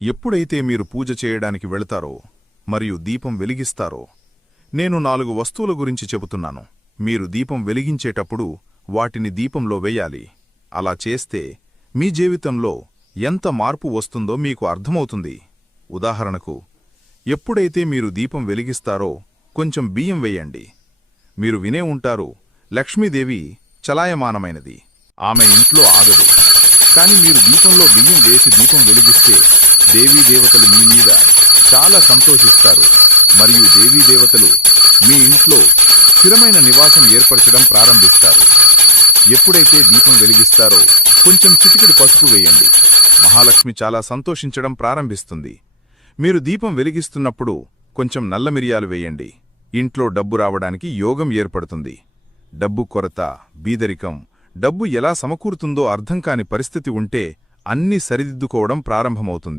ఎప్పుడైతే మీరు పూజ చేయడానికి వెళతారో మరియు దీపం వెలిగిస్తారో నేను 4 వస్తువుల గురించి చెబుతున్నాను. మీరు దీపం వెలిగించేటప్పుడు వాటిని దీపంలో వేయాలి. అలా చేస్తే మీ జీవితంలో ఎంత మార్పు వస్తుందో మీకు అర్థమవుతుంది. ఉదాహరణకు, ఎప్పుడైతే మీరు దీపం వెలిగిస్తారో కొంచెం బియ్యం వేయండి. మీరు వినే ఉంటారు, లక్ష్మీదేవి చలాయమానమైనది, ఆమె ఇంట్లో ఆగదు. కాని మీరు దీపంలో బియ్యం వేసి దీపం వెలిగిస్తే దేవీదేవతలు మీ మీద చాలా సంతోషిస్తారు మరియు దేవీదేవతలు మీ ఇంట్లో స్థిరమైన నివాసం ఏర్పరచడం ప్రారంభిస్తారు. ఎప్పుడైతే దీపం వెలిగిస్తారో కొంచెం చిటికెడు పసుపు వేయండి. మహాలక్ష్మి చాలా సంతోషించడం ప్రారంభిస్తుంది. మీరు దీపం వెలిగిస్తున్నప్పుడు కొంచెం నల్ల మిరియాలు వేయండి. ఇంట్లో డబ్బు రావడానికి యోగం ఏర్పడుతుంది. డబ్బు కొరత, బీదరికం, డబ్బు ఎలా సమకూరుతుందో అర్థం కాని పరిస్థితి ఉంటే అన్నీ సరిదిద్దుకోవడం ప్రారంభమవుతుంది.